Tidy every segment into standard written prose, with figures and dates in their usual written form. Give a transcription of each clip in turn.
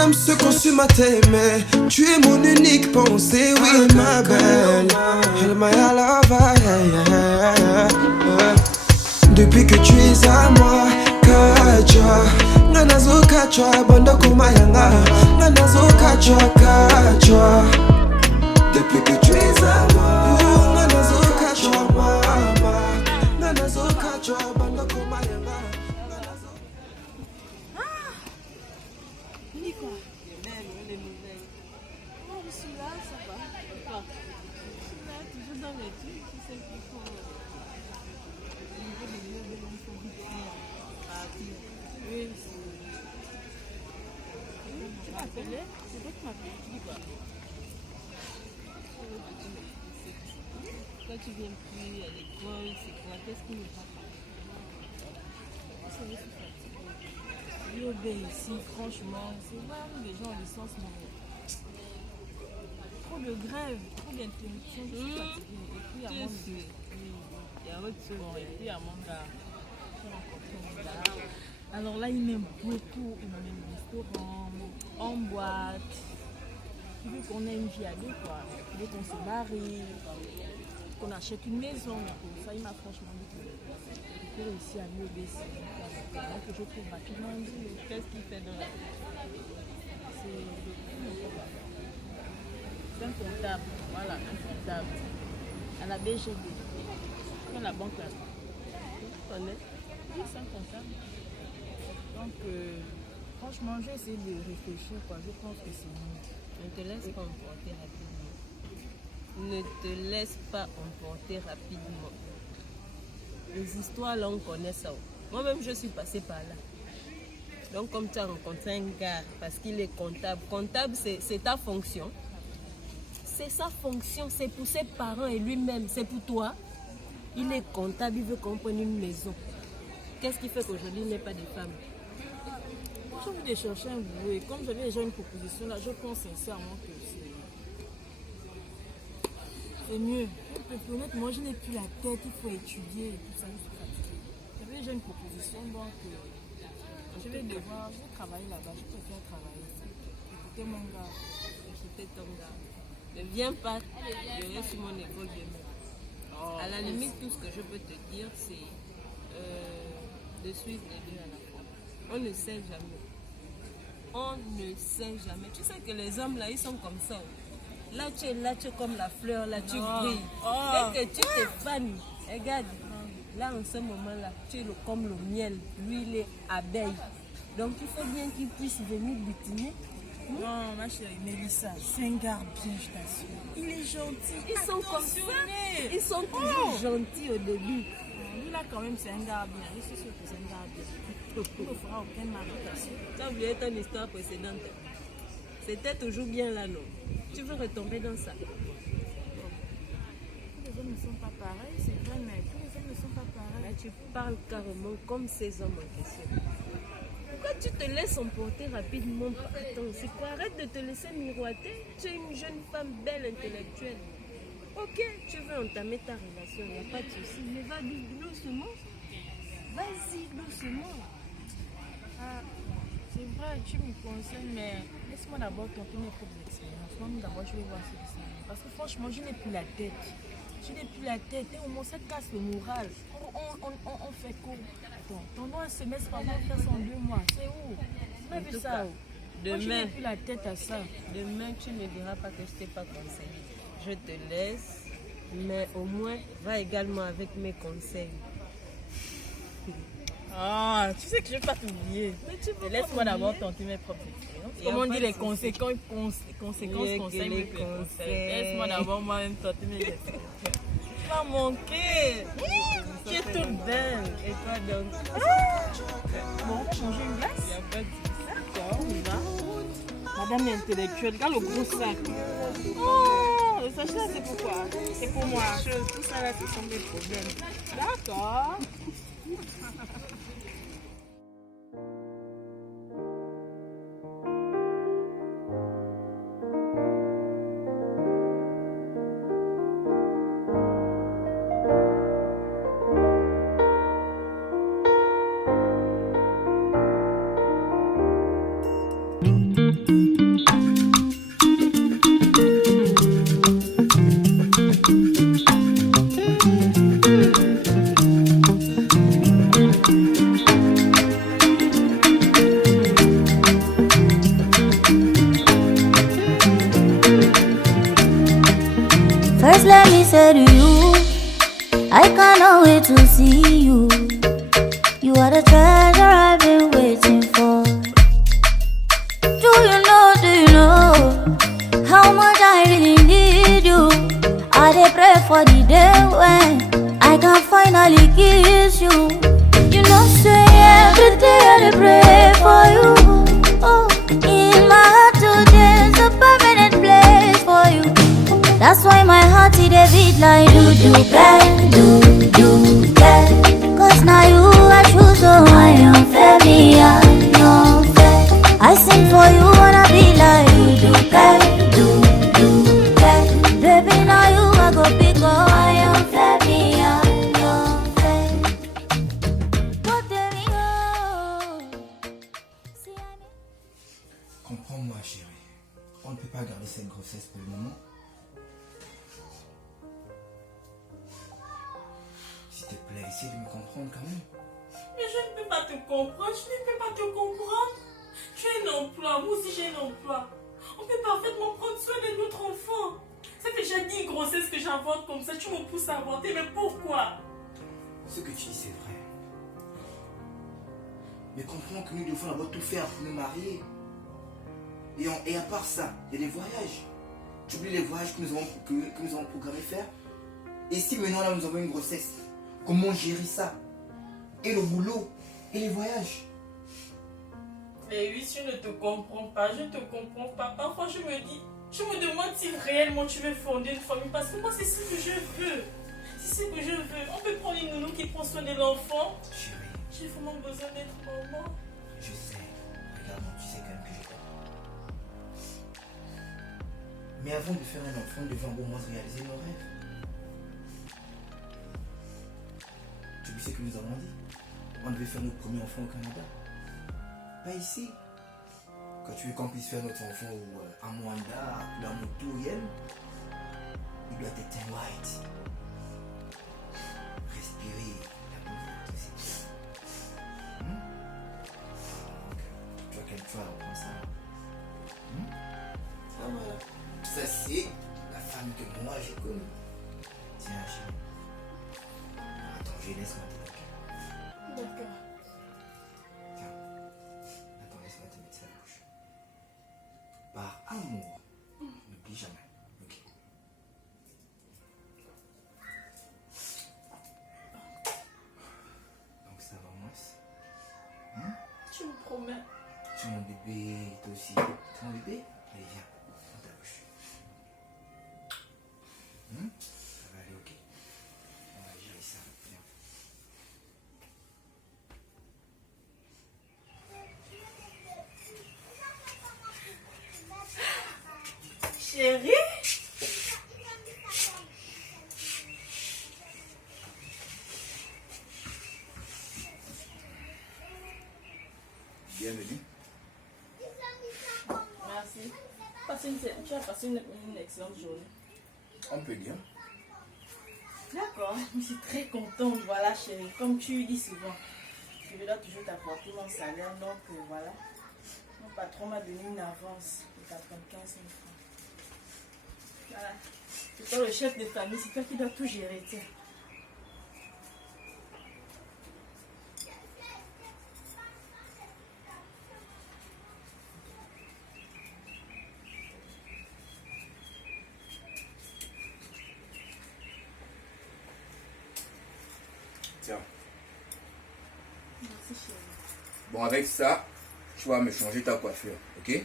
âme se consume à t'aimer. Tu es mon unique pensée, oui ma belle. Elle m'a la depuis que tu es à moi, Kacha. Nanazo Kacha, banda kumayanga. Nanazo Kacha, Kacha. Depuis que tu es à moi, Nanazo Kacha, mama. Nanazo Kacha, banda kumayanga. Dis quoi? Les nouvelles. Oh, je suis là, ça va. Quoi? Je suis là, toujours dans mes trucs, tu sais qu'il faut. Au niveau des nouvelles, il faut vite faire. Oui, tu m'appelais? C'est toi qui m'appelais? Tu dis quoi? Quand tu viens plus à l'école, c'est quoi? Qu'est-ce qui ne va pas? Je suis fatiguée. Je vais ici, franchement, c'est vrai, les gens ont le sens, mais trop de grève, trop d'interruptions, je suis fatiguée. Et puis, à mon Dieu, il y a autre chose, et puis à mon gars, j'ai rencontré mon gars. Alors là, il m'aime beaucoup, il m'emmène au restaurant, en boîte. Il veut qu'on ait une vie à deux, quoi. Il veut qu'on se marie, qu'on achète une maison. Pour ça, il m'a franchement dit que je peux réussir à mieux baisser. Donc, je trouve rapidement un boulot. Qu'est-ce qu'il fait dans la vie? C'est un comptable. Voilà, un comptable. À la BGD. Dans la banque là. Tu connais? Oui, c'est un comptable. Donc, franchement, j'ai essayé de réfléchir, quoi. Je pense que c'est mieux. Ne te laisse pas emporter rapidement. Ne te laisse pas emporter rapidement. Les histoires là, on connaît ça. Moi-même, je suis passée par là. Donc, comme tu as rencontré un gars, parce qu'il est comptable. Comptable, c'est ta fonction. C'est sa fonction, c'est pour ses parents et lui-même, c'est pour toi. Il est comptable, il veut qu'on prenne une maison. Qu'est-ce qui fait qu'aujourd'hui, il n'est pas de femmes? J'ai envie de chercher un boulot et comme j'avais déjà une proposition là, je pense sincèrement que c'est mieux. Honnêtement, je n'ai plus la tête, il faut étudier et tout ça, je suis fatiguée. J'avais déjà une proposition, donc je vais travailler là-bas, je préfère travailler. Écoutez mon gars. Écoutez ton gars. Ne viens pas, je reste sur mon épaule demain. Oh, à la limite, tout ce que je peux te dire, c'est de suivre les deux à la fois. On ne sait jamais. On ne sait jamais. Tu sais que les hommes là, ils sont comme ça. Là, tu es comme la fleur, là, tu brilles. Dès que tu te fanes, regarde, là, en ce moment-là, tu es comme le miel. Lui, il est abeille. Donc, il faut bien qu'il puisse venir butiner. Non, ma chérie, Mélissa, c'est un gars bien, je t'assure. Il est gentil. Ils sont comme ça. Ils sont toujours gentils au début. Lui, là, quand même, c'est un gars bien. Je suis sûre que c'est un gars bien. Il ne fera aucune maritation. Tu as oublié ton histoire précédente. C'était toujours bien là, non? Tu veux retomber dans ça? Tous les hommes ne sont pas pareils, c'est vrai, mais tous les hommes ne sont pas pareils. Là, tu parles carrément comme ces hommes en question. Pourquoi tu te laisses emporter rapidement par ton cycle? Arrête de te laisser miroiter. Tu es une jeune femme belle, intellectuelle. Ok, tu veux entamer ta relation, il n'y a pas de souci. Mais va doucement. Vas-y, doucement. Ah, c'est vrai, tu me conseilles, mais laisse-moi d'abord tenter mes propres expériences. Moi, d'abord, je vais voir ce que c'est. Parce que franchement, je n'ai plus la tête. Et au moins, ça casse le moral. On fait quoi? Attends, pendant un semestre, on va faire ça en 2 mois. C'est où? On a vu ça où? Moi, je n'ai plus la tête à ça. Demain, tu ne diras pas que je ne t'ai pas conseillé. Je te laisse, mais au moins, va également avec mes conseils. Ah, tu sais que je ne vais pas t'oublier. Laisse-moi d'abord tenter mes propres expériences. Comme on dit, les conséquences, conseils, mes conseils. Laisse-moi d'abord moi-même tenter mes expériences. Tu vas manquer. Tu es toute belle. Et toi donc? Bon, changer une glace? Il n'y a pas de souci. D'accord, on y va. Madame intellectuelle, regarde le gros sac. Oh, le sachet là, c'est pourquoi? C'est pour moi. Tout ça là, ce sont mes problèmes. D'accord. I cannot wait to see you. You are the treasure I've been waiting for. Do you know how much I really need you? I dey pray for the day when I can finally kiss you. You know, say every day I dey pray for you. Oh, in my heart today's a permanent place for you. That's why my heart it a beat like do bad. Cause now you I choose, so I am fair, me I am fair. I sing for you, wanna be like do bad. Baby, now you I go pick up, I am fair, me I am fair. What there we go. See, I mean. Comprends-moi, chérie. On ne peut pas garder cette grossesse pour le moment. S'il te plaît, essaie de me comprendre quand même. Mais je ne peux pas te comprendre, je ne peux pas te comprendre. Tu as un emploi, moi aussi j'ai un emploi. On peut parfaitement prendre soin de notre enfant. Ça fait déjà 10 grossesses que j'invente comme ça, tu me pousses à avorter, mais pourquoi? Ce que tu dis, c'est vrai. Mais comprends que nous devons d'abord tout faire pour nous marier. Et à part ça, il y a des voyages. Tu oublies les voyages que nous avons programmé faire. Et si maintenant là nous avons une grossesse, comment gérer ça? Et le boulot, et les voyages. Mais oui, je ne te comprends pas, je ne te comprends pas. Parfois je me demande si réellement tu veux fonder une famille. Parce que moi c'est ce que je veux. C'est ce que je veux. On peut prendre une nounou qui prend soin de l'enfant. Chérie, J'ai vraiment besoin d'être maman. je sais. Regarde-moi, tu sais quand même que je t'aime. Mais avant de faire un enfant, nous devons au moins réaliser nos rêves. Tu sais ce que nous avons dit? On devait faire notre premier enfant au Canada. Pas ici. Quand tu veux qu'on puisse faire notre enfant à Mwanda, à Moutouyen, il doit être un white. Respirer la bonne aussi. Tu vois quelle fois on prend ça. Ah voilà. Ça c'est la femme que moi j'ai connue. Tiens, chérie. Attends, je laisse ma tête. D'accord. Tiens. Attends, laisse-moi te mettre ça à la bouche. Par amour, n'oublie jamais. Ok. Donc ça va moins. Tu me promets. Tu es mon bébé, toi aussi. Tu es mon bébé? Allez, viens. Dans ta bouche. Ça va aller, ok? On va gérer ça. Viens. Chérie? Bienvenue. Merci. Tu as passé une excellente journée. On peut dire. D'accord, je suis très contente. Voilà, chérie. Comme tu dis souvent, je dois toujours t'apporter mon salaire. Donc, voilà. Mon patron m'a donné une avance de 95 000 francs. Voilà. C'est toi le chef de famille, c'est toi qui dois tout gérer. Tiens. Tiens. Merci, chérie. Bon, avec ça, tu vas me changer ta coiffure, ok?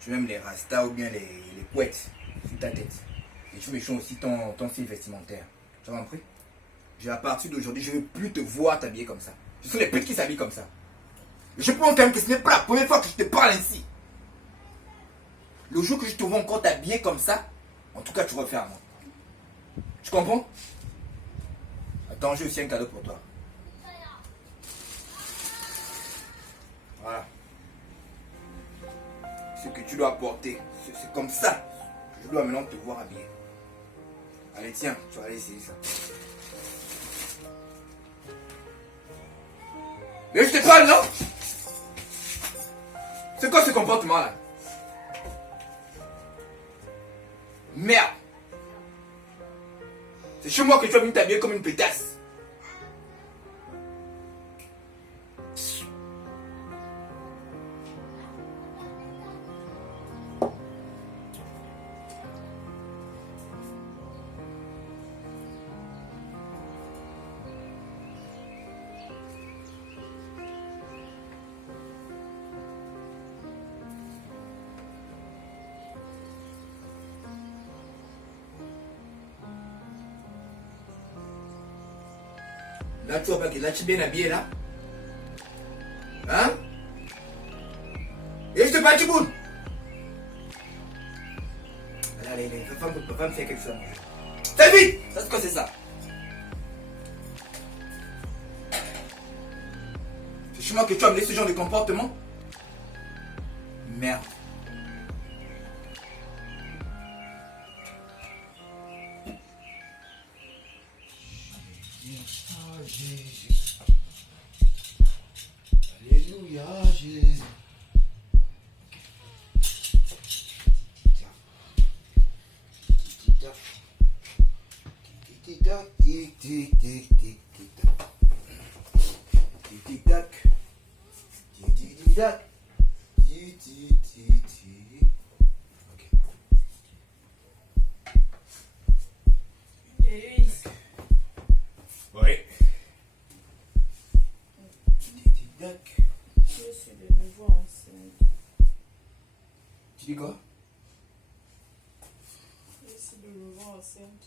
Tu aimes les rastas ou bien les couettes sur ta tête. Et tu me changes aussi ton style vestimentaire. Tu as compris? À partir d'aujourd'hui, je ne veux plus te voir t'habiller comme ça. Ce sont les putes qui s'habillent comme ça. Je pense quand même que ce n'est pas la première fois que je te parle ainsi. Le jour que je te vois encore t'habiller comme ça, en tout cas, tu refais à moi. Tu comprends? Attends, j'ai aussi un cadeau pour toi. Voilà. Ce que tu dois porter, c'est comme ça. Je dois maintenant te voir habillé. Allez, tiens, tu vas aller essayer ça. Mais je te parle, non? C'est quoi ce comportement-là? Merde! C'est chez moi que tu vas venir t'habiller comme une pétasse. Là, tu vois pas que là, tu es bien habillé là. Hein? Et je te bats, tu boules. Allez, va me faire quelque chose à manger. Fais vite! Ça, c'est quoi, c'est ça? C'est chez moi que tu as amené ce genre de comportement? Merde. Jésus. Alléluia, Jésus. Tic-tac, tic-tic-tic-tic-tic-tac. Tic-tic-tac. Tic-tic-tic-tac. Tic-tic-tic-tic. Ok. Oui. Tic-tic-tac. Je suis de nouveau enceinte. Tu dis quoi? Je suis de nouveau enceinte.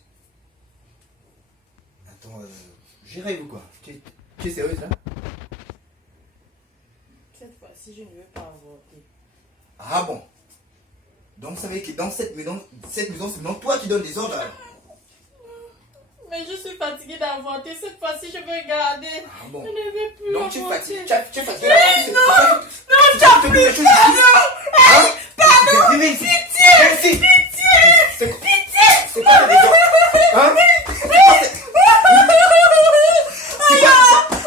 Attends, j'ai rêvé ou quoi? Tu es sérieuse là? Cette fois-ci, je ne veux pas avorter. Ah bon? Donc ça veut dire que dans cette maison, c'est maintenant toi qui donnes des ordres alors? Mais je suis fatiguée d'avorter. Cette fois-ci, je veux garder. Ah bon? Je ne veux plus Donc tu es avorter. fatiguée d'avorter? Non, tu peux les choses ici? Pardon! Pitié! Pitié! C'est quoi? C'est quoi les ordres? Hein?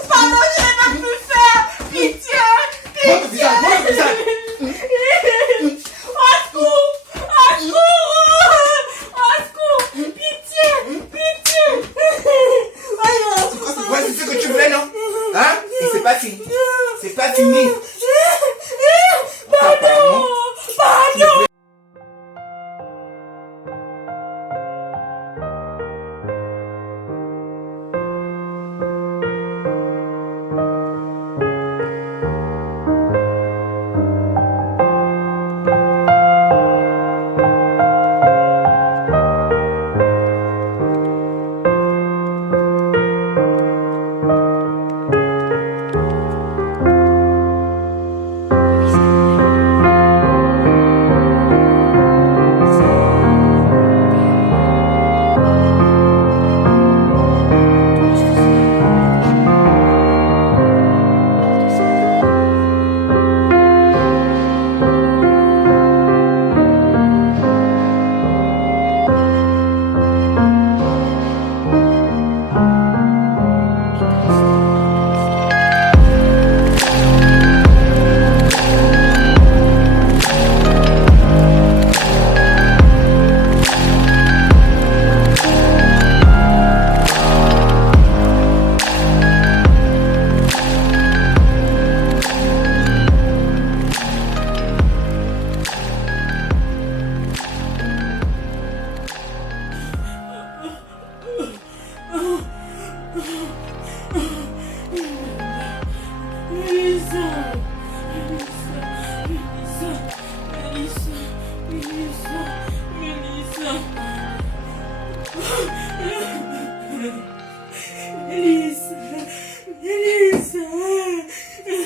Pardon, je ne peux plus faire. Pitié! Montre le visage! Montre le visage! Au secours! Au secours! Au secours! Pitié! Pitié! Ouais, c'est ce que tu voulais, non? Hein? Et c'est pas fini. C'est pas fini. Apparemment, Pardon!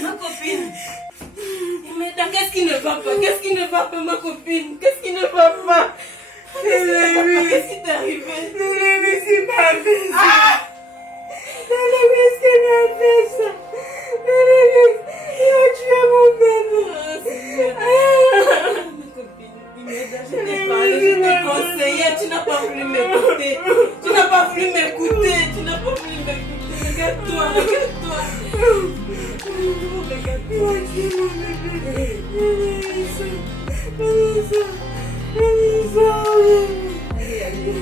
Ma copine. Mais qu'est-ce qui ne va pas? Qu'est-ce qui ne va pas, ma copine? Qu'est-ce qui ne va pas? Qu'est-ce qui t'est arrivé? C'est ma fille. Qu'est-ce qui m'a fait ça? Il a tué mon bébé. Ma copine, je t'ai parlé, je t'ai conseillé, tu n'as pas voulu m'écouter. Tu n'as pas voulu m'écouter. Tu n'as pas voulu m'écouter. Regarde-toi, regarde-toi. Il a tué mon bébé. Elisa. Allez, allez.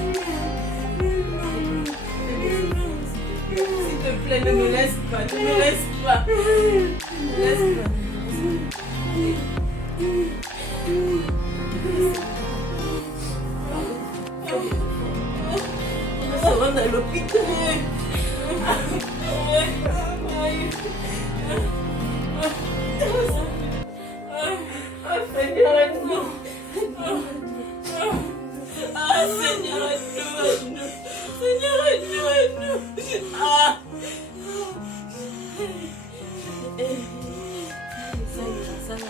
plaît, ne me laisse pas, ne me laisse pas. Ne me laisse pas. On va se rendre à l'hôpital. Seigneur, aide-nous. Seigneur, aide-nous. Seigneur, aide-nous, aide-nous. Ça va.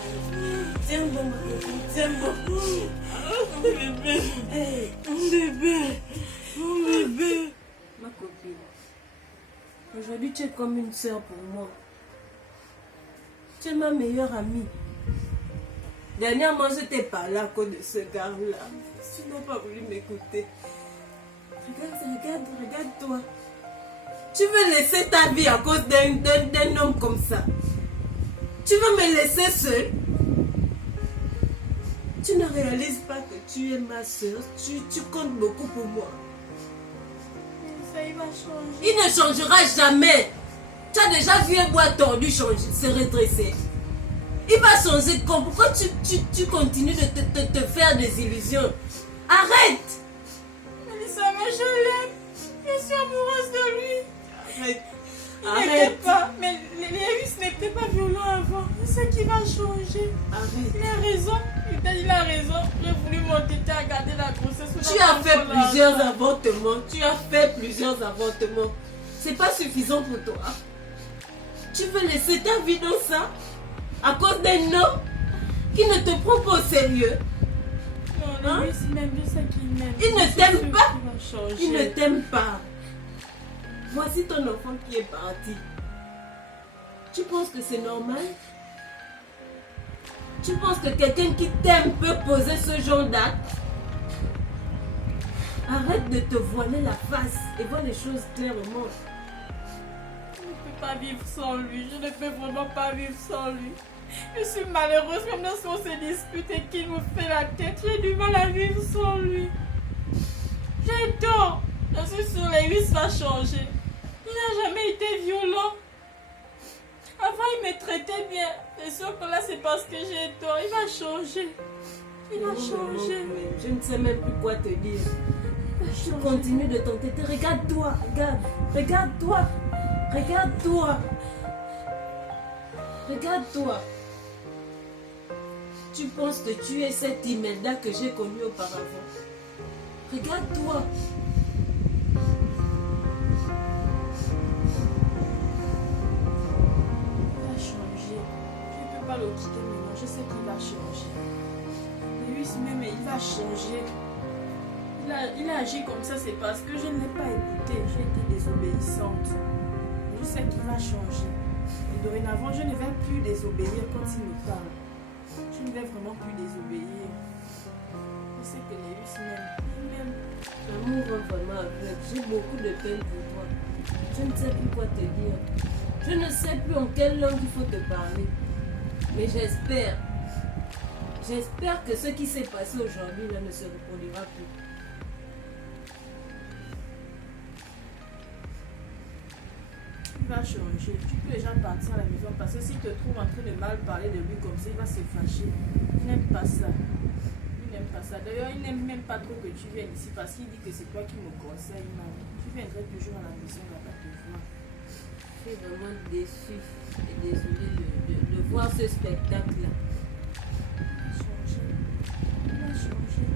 Tiens bon, ma copine, tiens bon. Mon bébé. Mon bébé. Mon bébé. Ma copine. Aujourd'hui, tu es comme une sœur pour moi. Tu es ma meilleure amie. Dernièrement, je t'ai parlé à cause de ce gars-là. Tu n'as pas voulu m'écouter. Regarde-toi. Tu veux laisser ta vie à cause d'un homme comme ça? Tu veux me laisser seule? Tu ne réalises pas que tu es ma soeur. Tu comptes beaucoup pour moi. Ça, il va changer. Il ne changera jamais. Tu as déjà vu un bois tordu se redresser. Il va changer comme. Pourquoi tu continues de te faire des illusions? Arrête! Mélissa, mais je l'aime. Je suis amoureuse de lui. Arrête! Il n'était pas. Mais Lévis n'était pas violent avant. C'est qu'il va changer. Arrête! Il a raison. Il a raison. J'ai voulu m'entêter à garder la grossesse. Tu as fait plusieurs avortements. Tu as fait plusieurs avortements. C'est pas suffisant pour toi. Tu veux laisser ta vie dans ça? À cause d'un homme qui ne te prend pas au sérieux? Non, Lévis m'aime. Je sais qu'il m'aime. Il ne t'aime pas. Il va changer. Il ne t'aime pas. Voici ton enfant qui est parti. Tu penses que c'est normal? Tu penses que quelqu'un qui t'aime peut poser ce genre d'acte? Arrête de te voiler la face et vois les choses clairement. Je ne peux pas vivre sans lui. Je ne peux vraiment pas vivre sans lui. Je suis malheureuse même lorsqu'on se dispute et qu'il me fait la tête. J'ai du mal à vivre sans lui. J'ai tort. Je suis sûre que Lévis va changer. Il n'a jamais été violent. Avant, il me traitait bien. C'est sûr que là, c'est parce que j'ai tort. Il va changer. Il va changer. Je ne sais même plus quoi te dire. Tu continues de t'entêter. Regarde-toi. Regarde. Regarde-toi. Regarde-toi. Regarde-toi. Tu penses que tu es cette Imelda que j'ai connue auparavant. Regarde-toi. Il va changer. Je ne peux pas le quitter maintenant. Je sais qu'il va changer. Mais lui, même, il va changer. Il a agi comme ça, c'est parce que je ne l'ai pas écouté. J'ai été désobéissante. Je sais qu'il va changer. Et dorénavant, je ne vais plus désobéir quand il me parle. Je ne vais vraiment plus désobéir. Je sais que Lévis m'aime. Il m'aime. L'amour rend vraiment aveugle. J'ai beaucoup de peine pour toi. Je ne sais plus quoi te dire. Je ne sais plus en quelle langue il faut te parler. Mais j'espère que ce qui s'est passé aujourd'hui là ne se reproduira plus. Il va changer. Tu peux déjà partir à la maison parce que s'il te trouve en train de mal parler de lui comme ça, il va se fâcher. Il n'aime pas ça. Il n'aime pas ça. D'ailleurs, il n'aime même pas trop que tu viennes ici parce qu'il dit que c'est toi qui me conseille. Non. Tu viendrais toujours à la maison là-bas te voir. Je suis vraiment déçue et désolée de voir ce spectacle-là. Il va changer. Il va changer.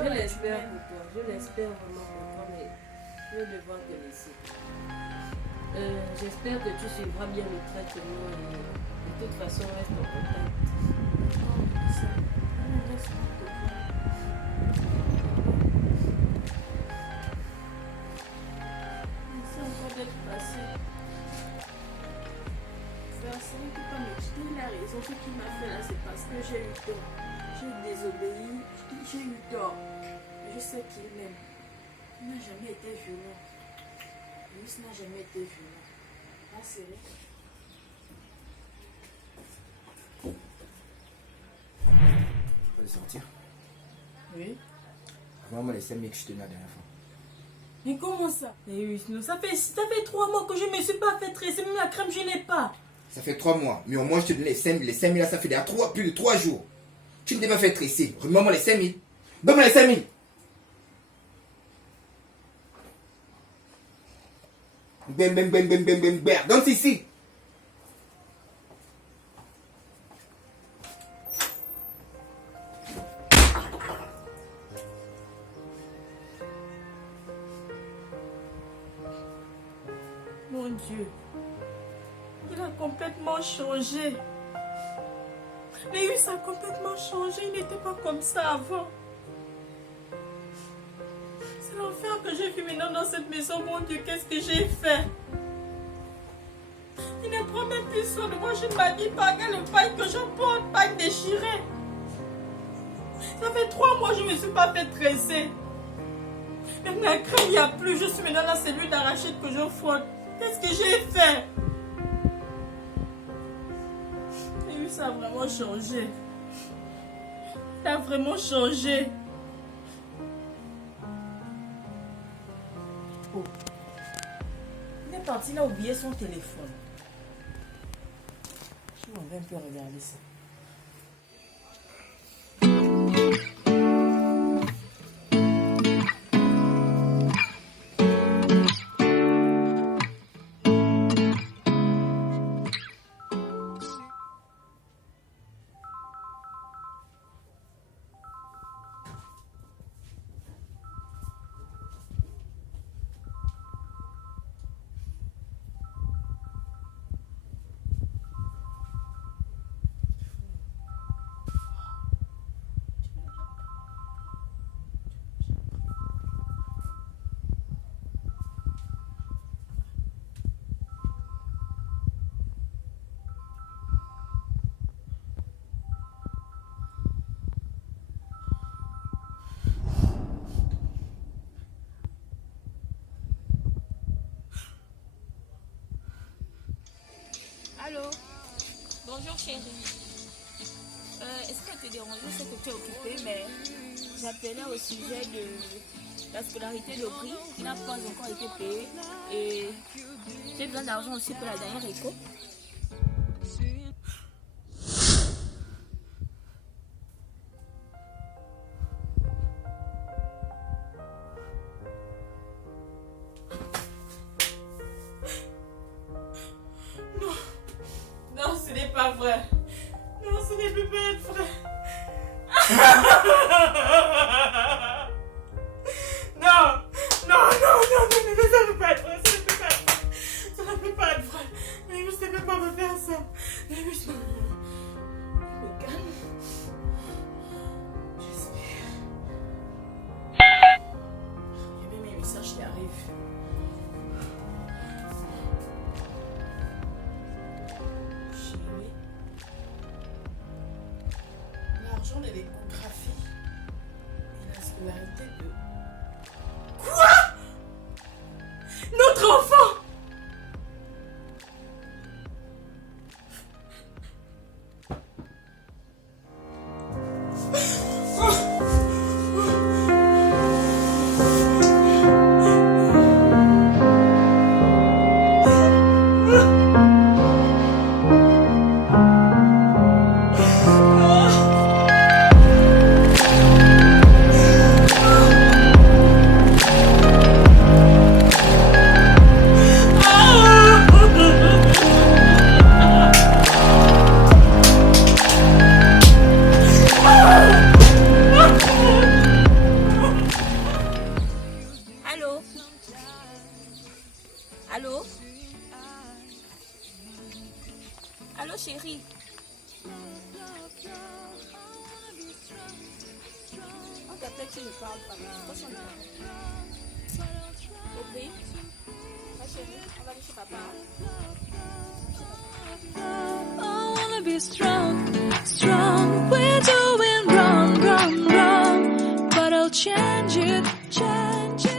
Je l'espère pour toi. Je l'espère vraiment pour toi, mais je vais devoir te laisser. J'espère que tu suivras bien le traitement et de toute façon reste en contact. Merci encore d'être passé. Merci, il ne peut pas me quitter. Il a raison. Ce qu'il m'a fait là, c'est parce que j'ai eu tort. J'ai désobéi. J'ai eu tort. Mais je sais qu'il m'aime. Il n'a jamais été violent. Lui, n'a jamais été violent. Ah, c'est vrai. Je peux sortir. Oui. Vraiment les 5 000 que je te donne la dernière fois. Mais comment ça? Ça fait 3 mois que je me suis pas fait tresser, même la crème je n'ai pas. Ça fait 3 mois, mais au moins je te donne les 5 000. Les 5 000 là, ça fait déjà plus de 3 jours. Tu ne t'es pas fait tresser. Remets-moi les 5 000. Donne-moi les 5 000. Donne ici. Mon Dieu, il a complètement changé. Mais oui, ça a complètement changé. Il n'était pas comme ça avant. C'est l'enfer que j'ai vu maintenant dans cette maison. Mon Dieu, qu'est-ce que j'ai fait? Il ne prend même plus soin de moi. Je ne m'habille pas. Regarde le paille que je porte, paille déchirée. Ça fait 3 mois que je ne me suis pas fait tresser. Même la crème, il n'y a plus. Je suis maintenant dans la cellule d'arachide que je frotte. Qu'est-ce que j'ai fait? Et oui, ça a vraiment changé. Ça a vraiment changé. Oh. Il est parti, il a oublié son téléphone. Je vais un peu regarder ça. Allô? Bonjour chérie. Est-ce que te dérange? Je sais que tu es occupée, mais j'appelais au sujet de la scolarité de prix qui n'a pas encore été payée. Et j'ai besoin d'argent aussi pour la dernière écho. Non, ce n'est pas vrai. Non, ce ne peut pas être vrai. Non, non, non, non, non, ça ne peut pas être vrai. Ça ne peut pas être vrai. Ça ne peut pas être vrai. Mais je ne peux pas me faire ça. Mais je me calme. J'espère. Il y avait mes messages qui arrivent. L'argent de l'échographie et la scolarité de... Quoi? Notre enfant? Allô? Allô? Allô chérie? On t'appelle, tu ne parles pas. Pourquoi tu ne parles pas? Ok. Ma chérie, on va aller chez papa. I wanna be strong, strong. We're doing wrong, wrong, wrong. But I'll change it, change it.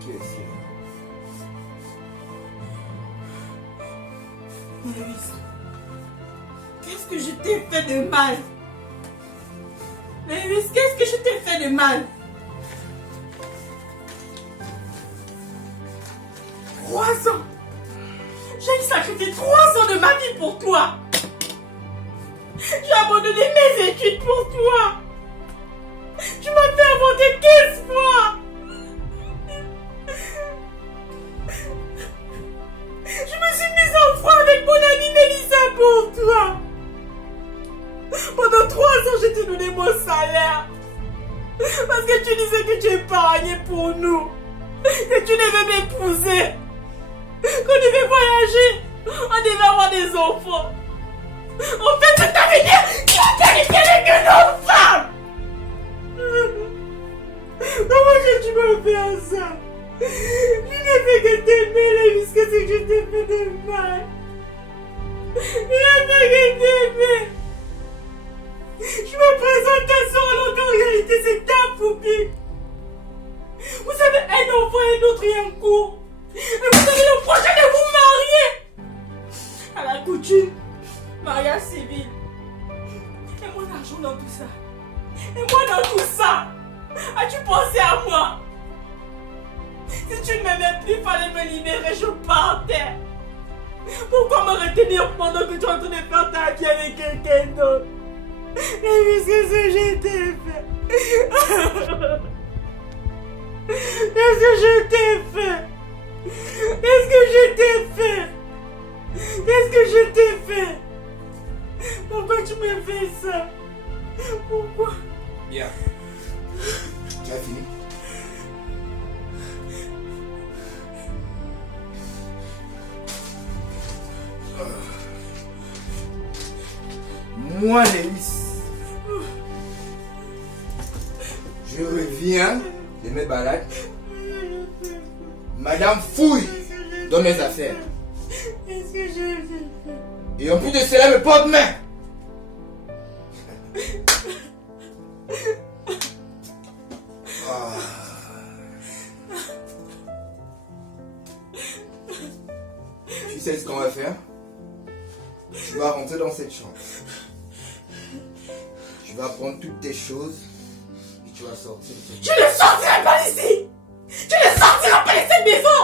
Qui est-ce? Maëlys, qu'est-ce que je t'ai fait de mal? Maëlys, qu'est-ce que je t'ai fait de mal? 3 ans! J'ai sacrifié 3 ans de ma vie pour toi! J'ai abandonné mes études pour toi! Tu m'as fait avorter 15 fois! Je me suis mise en froid avec mon amie Mélissa pour toi! Pendant 3 ans, je t'ai donné mon salaire! Parce que tu disais que tu épargnais pour nous! Que tu devais m'épouser! Qu'on devait voyager! On devait avoir des enfants! En fait, je t'avais dit qu'il a vérifié avec une autre femme! Comment que tu me fais ça? Je n'ai fait que t'aimer, Lévis, que c'est que je t'ai fait de mal. Je n'ai fait que t'aimer. Je me présente à son alors qu'en réalité c'est ta poupée. Vous avez un enfant et un autre et un cours. Et vous avez le projet de vous marier. À la coutume, mariage civil. Et mon argent dans tout ça. Et moi dans tout ça. As-tu pensé à moi? Si tu ne m'aimais plus, il fallait me libérer, je partais. Pourquoi me retenir pendant que tu es en train de faire ta vie avec quelqu'un d'autre? Et qu'est-ce que je t'ai fait? Qu'est-ce que je t'ai fait? Qu'est-ce que je t'ai fait? Qu'est-ce que je t'ai fait? Pourquoi tu me fais ça? Pourquoi? Bien. Tu as fini? Moi, Lévis, je reviens de mes balades. Madame fouille dans mes affaires. Qu'est-ce que j'ai fait? Et en plus de cela, me porte main. Tu sais ce qu'on va faire? Tu vas rentrer dans cette chambre. Tu vas prendre toutes tes choses et tu vas sortir. Je ne sortirai pas d'ici! Je ne sortirai pas de cette maison!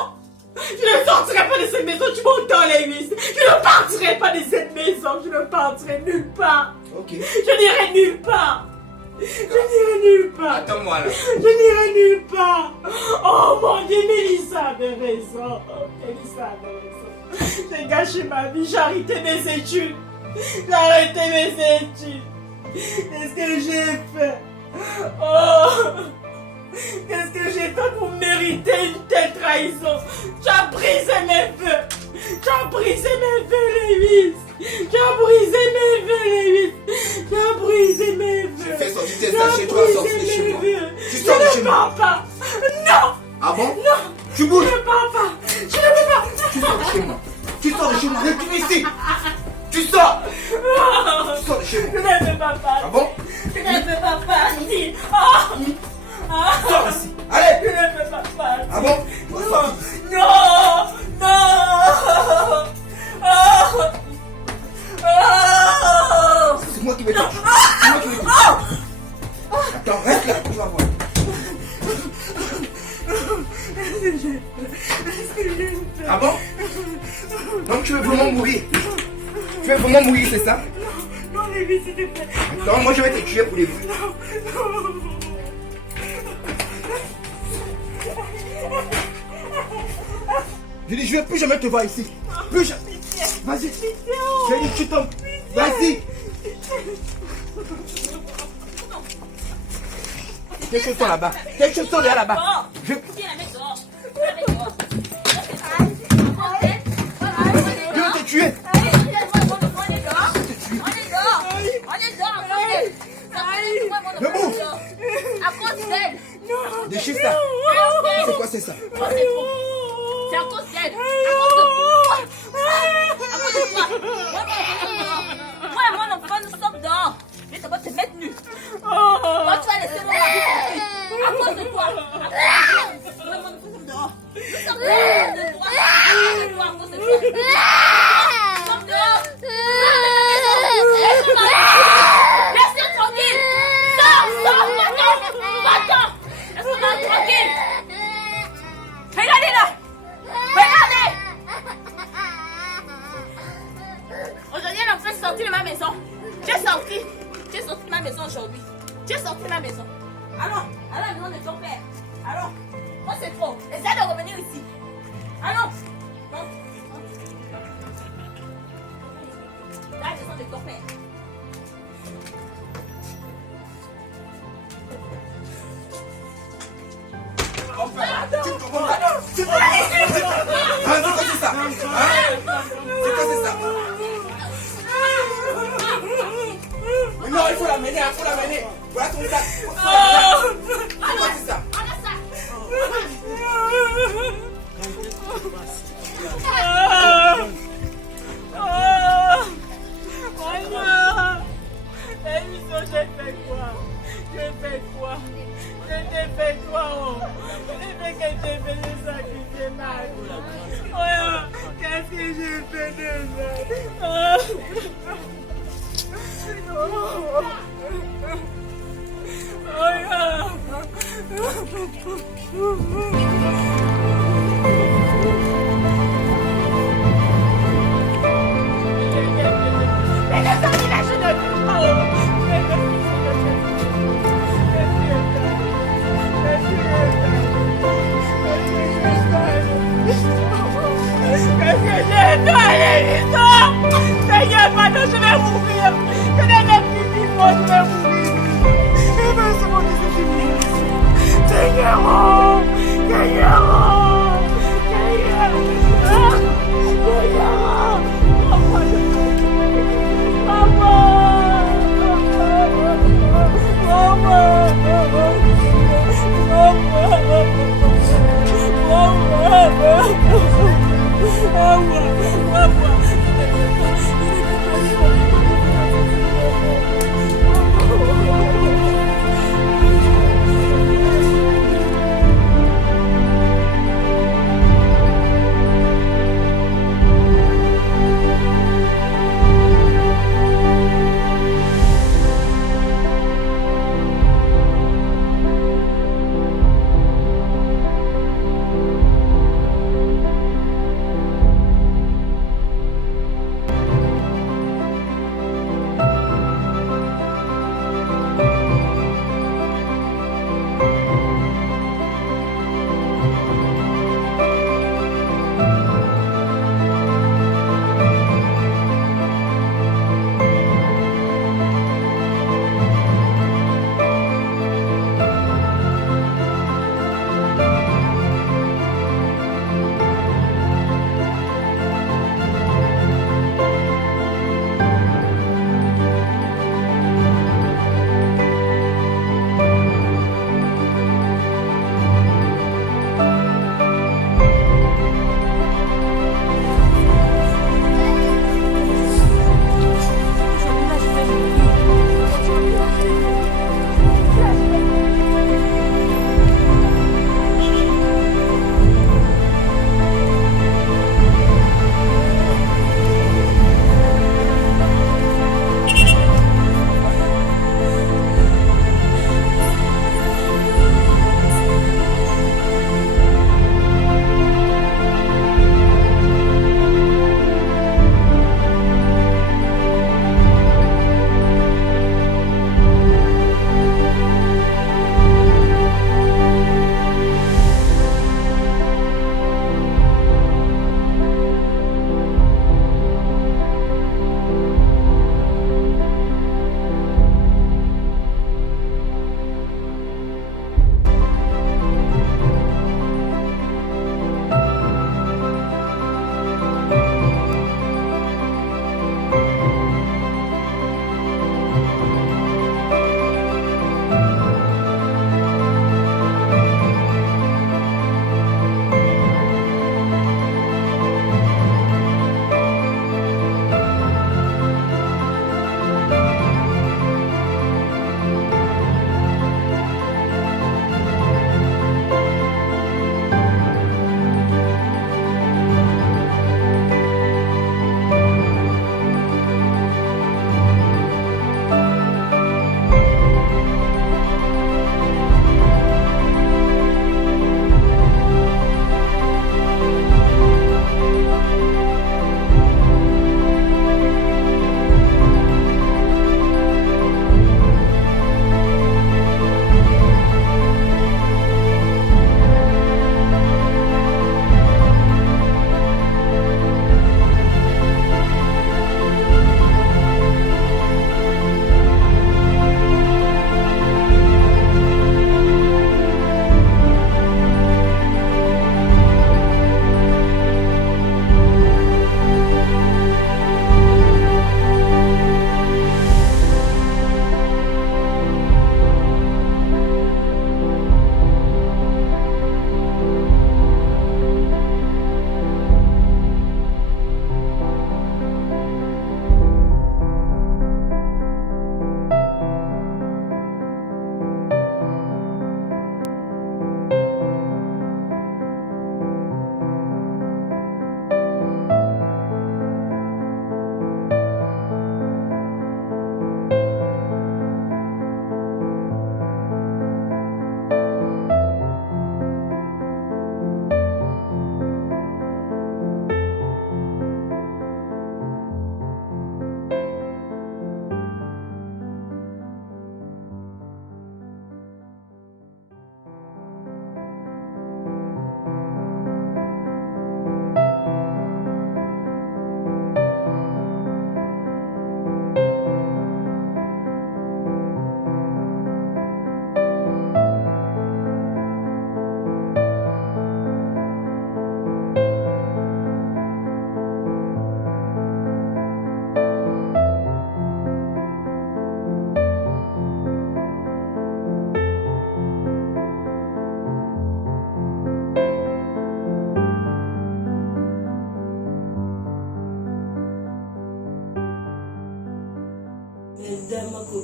Je ne sortirai pas de cette maison, tu m'entends, Lévis? Je ne partirai pas de cette maison, je ne partirai nulle part! Ok. Je n'irai nulle part! Je n'irai nulle part! Attends-moi là. Je n'irai nulle part! Oh mon Dieu, Mélissa avait raison! Mélissa avait raison! J'ai gâché ma vie, j'ai arrêté mes études! J'ai arrêté mes études! Qu'est-ce que j'ai fait? Oh! Qu'est-ce que j'ai fait pour mériter une telle trahison? Tu as brisé mes vœux! Tu as brisé mes vœux, Lévis! Tu as brisé mes vœux, Lévis! Tu as brisé mes vœux! J'ai fait sortir tes sachets, toi sortir de chez moi. Tu sors de Je chez ne moi. pars pas! Non! Ah bon? Non! Tu bouges. Je ne pars pas! Je ne peux pas! Tu sors de chez moi. Tu sors de chez moi. Retourne ici. Tu sors. Tu sors de chez Je moi. ne peux pas partir! Ah bon? Je ne peux pas partir! Sors ici. Allez. Je ne peux pas partir! Ah bon? Tu vas sortir d'ici. Non! Non! C'est moi qui vais te tuer. C'est moi qui vais te tuer. Attends, reste là. Tu vas voir. Ah bon? Donc tu veux vraiment mourir? Tu veux vraiment mourir, c'est ça? Non, Lévis, s'il te plaît! Attends, moi je vais te tuer pour les bruits. Je dis, je vais plus jamais te voir ici. Plus jamais. Vas-y. Je dis, tu tombes. Vas-y. Tes choses sont là-bas. Tes choses sont là-bas. Je vais te tuer. Debout. Déchire ça. C'est quoi, c'est ça? C'est à cause d'elle. À cause de toi. À cause de toi. Moi et mon enfant, nous sommes dehors. Mais ça va te mettre nu. Moi, tu vas laisser mon mari. À cause de toi. Moi et mon enfant, nous sommes dehors. sors dehors. Laisse-moi tranquille. Sors, va-t'en. Laisse-moi tranquille. Regardez là. Regardez. Aujourd'hui, elle a fait sortir de ma maison. Tu es sorti de ma maison aujourd'hui. Tu es sorti de ma maison. Allons, à la maison de ton père. Allons. Moi, c'est trop. Essaie de revenir ici. Allons. Non. La maison de ton père. Tu comprends pas? C'est quoi c'est ça? C'est quoi c'est ça? Mais non, il faut l'amener, Voilà ton sac. C'est quoi c'est ça? J'ai fait quoi? J'ai fait quoi? Je t'ai fait quoi? J'ai fait que j'ai fait le sacrifice mal. Qu'est-ce que j'ai fait de mal? Seigneur, maintenant je vais mourir. Je n'ai même plus vivre, je vais mourir. Et ben c'est mon décision. Seigneur, Seigneur,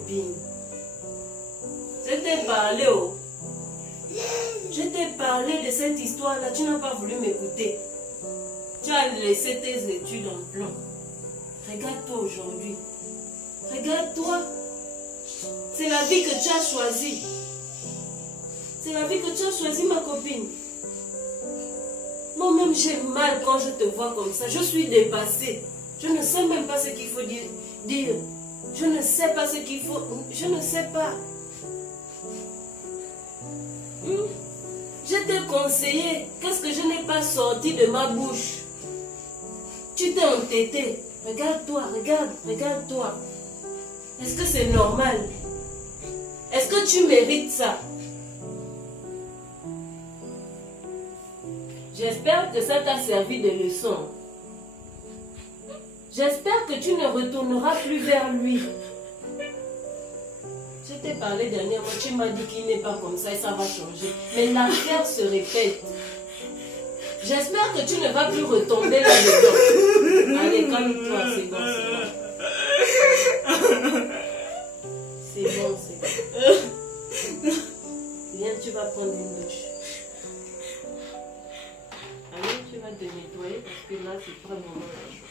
copine. Je t'ai parlé, oh. Je t'ai parlé de cette histoire-là, tu n'as pas voulu m'écouter. Tu as laissé tes études en plan. Regarde-toi aujourd'hui. Regarde-toi. C'est la vie que tu as choisie. C'est la vie que tu as choisie, ma copine. Moi-même, j'ai mal quand je te vois comme ça. Je suis dépassée. Je ne sais même pas ce qu'il faut dire. Je ne sais pas ce qu'il faut... Je ne sais pas. Je t'ai conseillé. Qu'est-ce que je n'ai pas sorti de ma bouche? Tu t'es entêté. Regarde-toi, regarde-toi. Est-ce que c'est normal? Est-ce que tu mérites ça? J'espère que ça t'a servi de leçon. J'espère que tu ne retourneras plus vers lui. Je t'ai parlé dernièrement, tu m'as dit qu'il n'est pas comme ça et ça va changer. Mais l'affaire se répète. J'espère que tu ne vas plus retomber là-dedans. Allez, calme-toi, c'est bon, c'est bon. C'est bon, c'est bon. Viens, tu vas prendre une douche. Allez, tu vas te nettoyer parce que là, c'est pas vraiment la chose.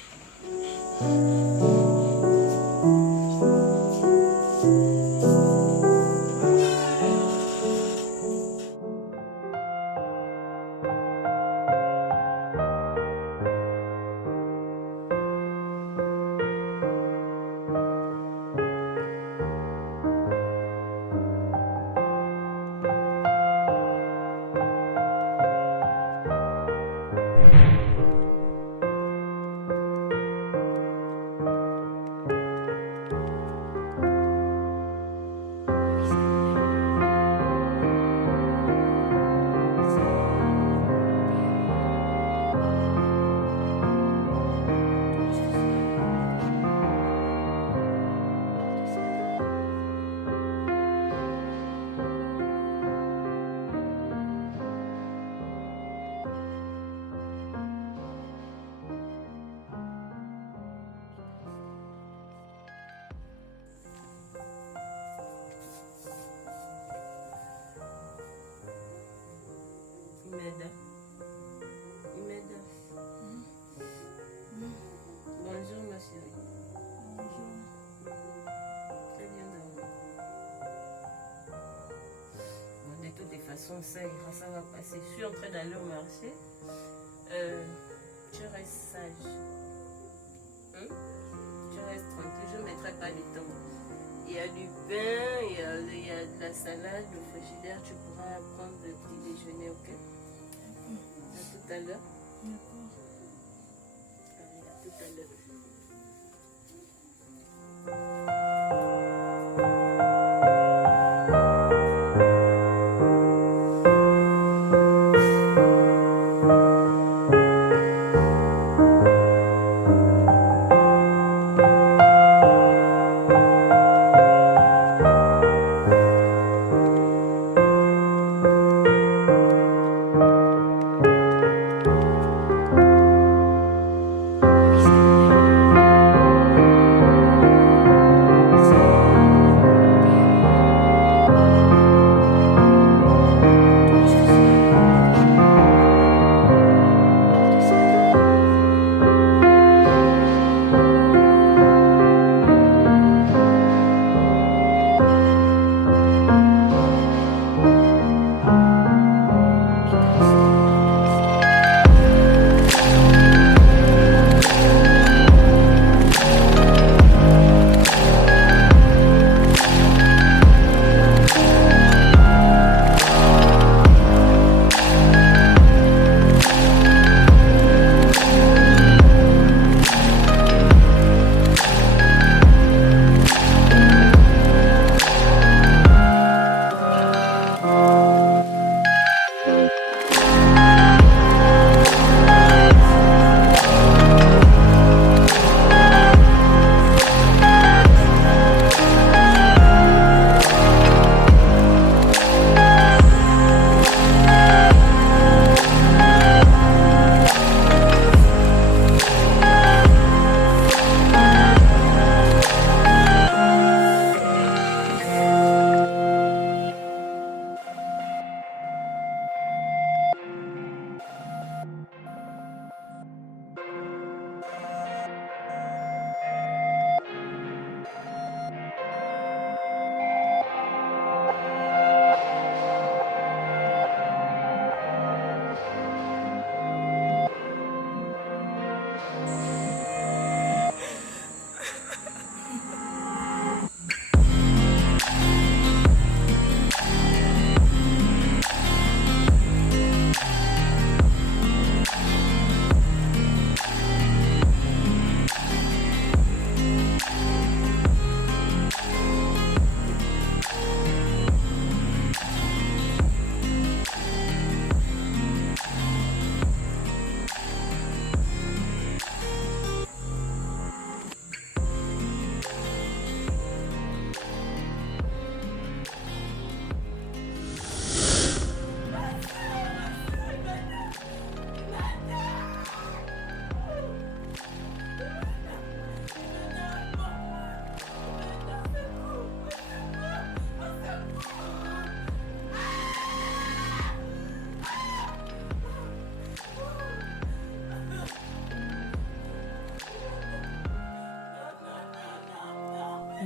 Imelda. Bonjour ma chérie. Bonjour. Très bien dormi. Bon, de toutes les façons, ça ira, ça va passer. Je suis en train d'aller au marché. Tu restes sage. Tu restes tranquille, je ne mettrai pas le temps. Il y a du pain, il y a de la salade, le frigidaire, tu pourras prendre le petit déjeuner, ok? À tout à l'heure. D'accord. Allez, à tout à l'heure.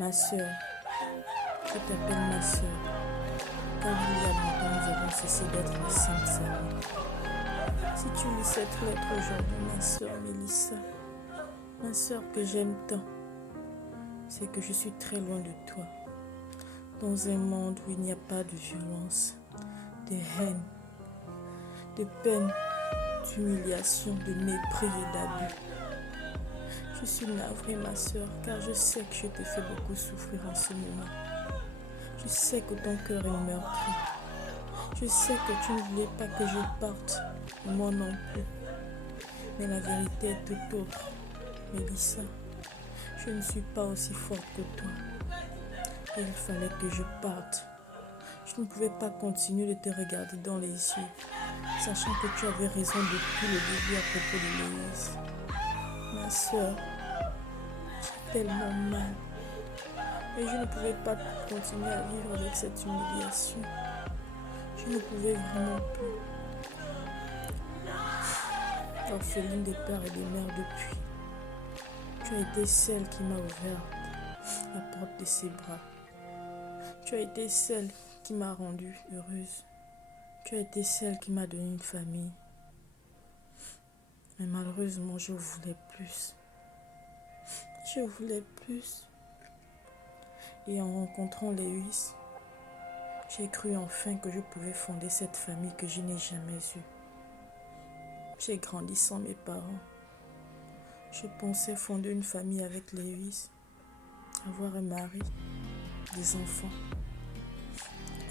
Ma sœur, je t'appelle ma sœur, car il y a longtemps nous avons cessé d'être les simples amis. Si tu lis cette lettre aujourd'hui, ma sœur Mélissa, ma sœur que j'aime tant, c'est que je suis très loin de toi, dans un monde où il n'y a pas de violence, de haine, de peine, d'humiliation, de mépris et d'abus. Je suis navrée, ma sœur, car je sais que je t'ai fait beaucoup souffrir en ce moment. Je sais que ton cœur est meurtri. Je sais que tu ne voulais pas que je parte, moi non plus. Mais la vérité est tout autre. Mélissa, je ne suis pas aussi forte que toi. Et il fallait que je parte. Je ne pouvais pas continuer de te regarder dans les yeux, sachant que tu avais raison depuis le début à propos de Loïs. Ma sœur, j'ai tellement mal. Et je ne pouvais pas continuer à vivre avec cette humiliation. Je ne pouvais vraiment plus. Orpheline de père et de mère depuis, tu as été celle qui m'a ouvert la porte de ses bras. Tu as été celle qui m'a rendue heureuse. Tu as été celle qui m'a donné une famille. Mais malheureusement, je voulais plus. Je voulais plus. Et en rencontrant Lewis, j'ai cru enfin que je pouvais fonder cette famille que je n'ai jamais eue. J'ai grandi sans mes parents. Je pensais fonder une famille avec Lewis, avoir un mari, des enfants,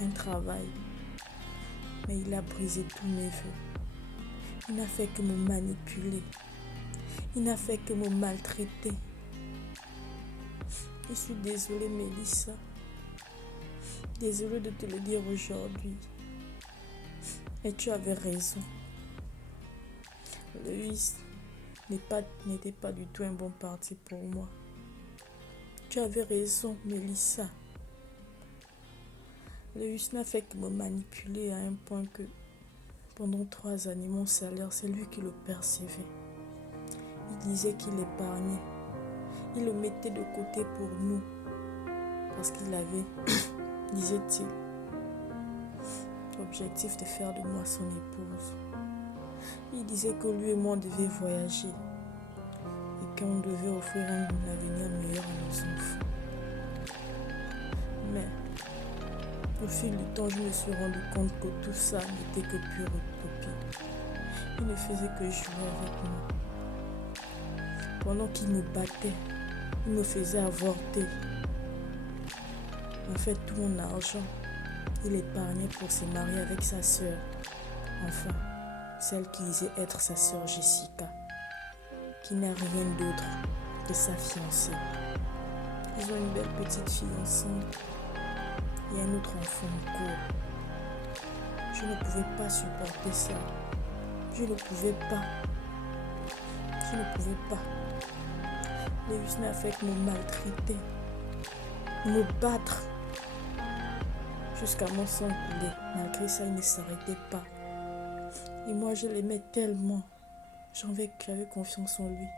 un travail. Mais il a brisé tous mes vœux. Il n'a fait que me manipuler. Il n'a fait que me maltraiter. Je suis désolée, Mélissa. Désolée de te le dire aujourd'hui. Et tu avais raison. Lewis n'était pas du tout un bon parti pour moi. Tu avais raison, Mélissa. Lewis n'a fait que me manipuler à un point que pendant 3 années, mon salaire, c'est lui qui le percevait. Il disait qu'il épargnait. Il le mettait de côté pour nous. Parce qu'il avait, disait-il, l'objectif de faire de moi son épouse. Il disait que lui et moi, on devait voyager. Et qu'on devait offrir un avenir meilleur à nos enfants. Mais, au fil du temps, je me suis rendu compte que tout ça n'était que pure utopie. Il ne faisait que jouer avec moi. Pendant qu'il me battait, il me faisait avorter. En fait, tout mon argent, il épargnait pour se marier avec sa sœur. Enfin, celle qui disait être sa sœur Jessica, qui n'a rien d'autre que sa fiancée. Ils ont une belle petite fille ensemble et un autre enfant en cours. Je ne pouvais pas supporter ça. Je ne pouvais pas. Je ne pouvais pas. Lewis n'a fait que me maltraiter, me battre, jusqu'à mon sang couler. Malgré ça, il ne s'arrêtait pas. Et moi, je l'aimais tellement. J'avais confiance en lui.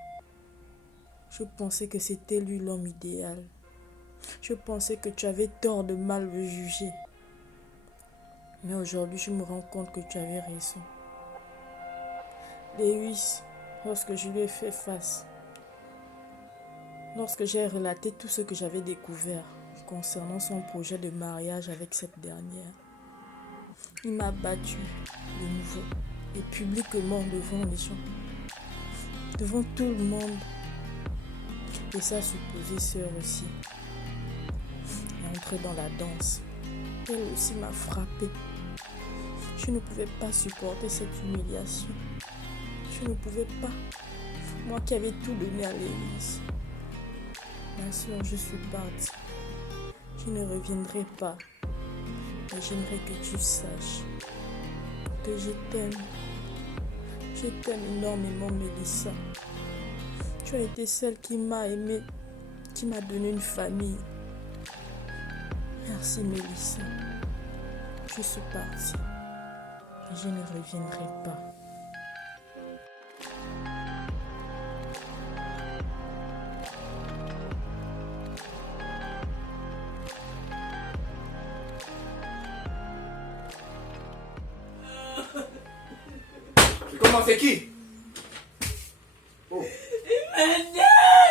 Je pensais que c'était lui l'homme idéal. Je pensais que tu avais tort de mal le juger. Mais aujourd'hui, je me rends compte que tu avais raison. Lewis, lorsque je lui ai fait face, lorsque j'ai relaté tout ce que j'avais découvert concernant son projet de mariage avec cette dernière, il m'a battu de nouveau et publiquement devant les gens, devant tout le monde et sa supposée sœur aussi. Et entrée dans la danse, elle aussi m'a frappée. Je ne pouvais pas supporter cette humiliation. Je ne pouvais pas. Moi qui avais tout donné à Lewis. Ma soeur, je suis partie. Je ne reviendrai pas. Mais j'aimerais que tu saches que je t'aime. Je t'aime énormément, Mélissa. Tu as été celle qui m'a aimée, qui m'a donné une famille. Merci, Mélissa. Je suis partie. Et je ne reviendrai pas. Maman, c'est qui? Oh.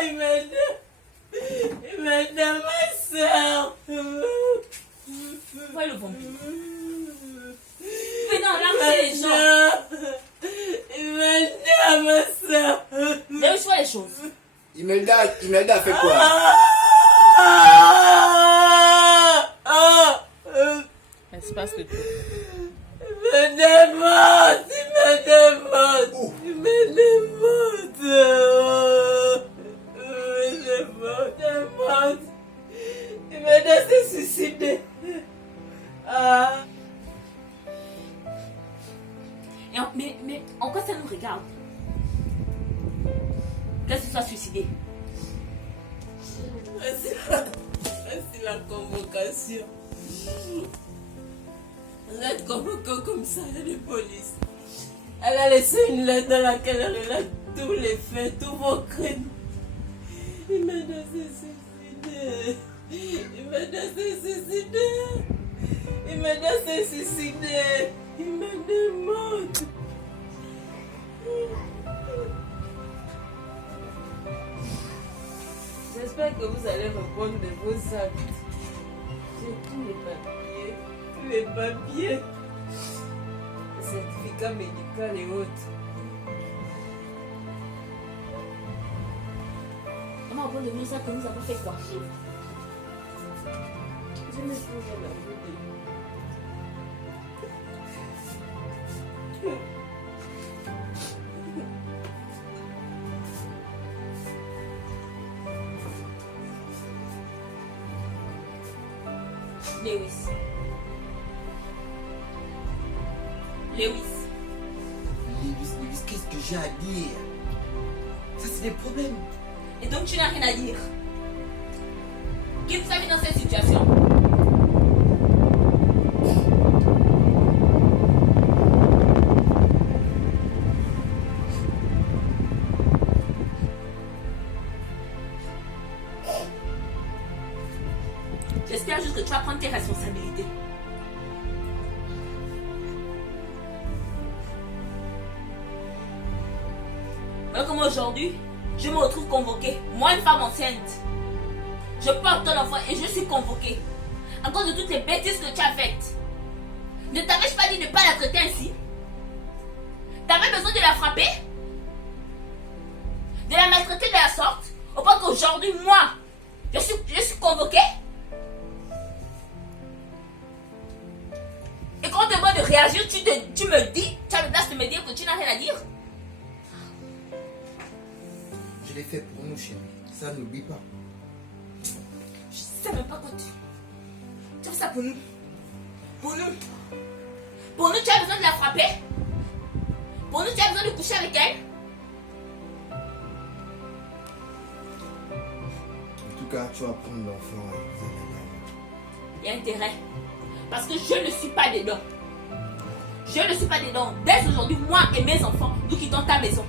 Il m'aide, ma soeur. Où est le vampire? Mais non, là où c'est les gens. Il m'aide, ma soeur. Mais où sont les choses? Imelda a fait quoi? Il se passe le tout. Il me démonte. Il m'aide à se suicider. Mais en quoi ça nous regarde? Qu'est-ce que tu sois suicidé? C'est la convocation. Vous êtes convoqué comme ça à la police. Elle a laissé une lettre dans laquelle elle relate tous les faits, tous vos crimes. Il m'a de se suicider. Il m'a de se suicider. Il m'a de se suicider. Il me demande. J'espère que vous allez répondre de vos actes. J'ai tous les papiers, le certificat médical et autres. Maman, avant de venir ça, que nous avons fait quoi? Je me souviens de la vie. Lewis, qu'est-ce que j'ai à dire? Ça, c'est des problèmes. Et donc tu n'as rien à dire? Qui vous a mis dans cette situation? J'espère juste que tu vas prendre tes responsabilités. Alors comme aujourd'hui, je me retrouve convoquée, moi une femme enceinte. Je porte ton enfant et je suis convoquée. À cause de toutes les bêtises que tu as faites. Ne t'avais-je pas dit de ne pas la traiter ainsi? T'avais besoin de la frapper? De la maltraiter de la sorte? Au point qu'aujourd'hui, moi, je suis convoquée? Et quand on te demande de réagir, tu me dis, tu as l'audace de me dire que tu n'as rien à dire? Je l'ai fait pour nous, chérie. Ça, n'oublie pas. Je sais même pas quoi tu fais ça pour nous. Pour nous. Pour nous, tu as besoin de la frapper? Pour nous, tu as besoin de coucher avec elle? En tout cas, tu vas prendre l'enfant et vous allez là. Il y a intérêt. Parce que je ne suis pas dedans. Je ne suis pas dedans. Dès aujourd'hui, moi et mes enfants, nous quittons ta maison.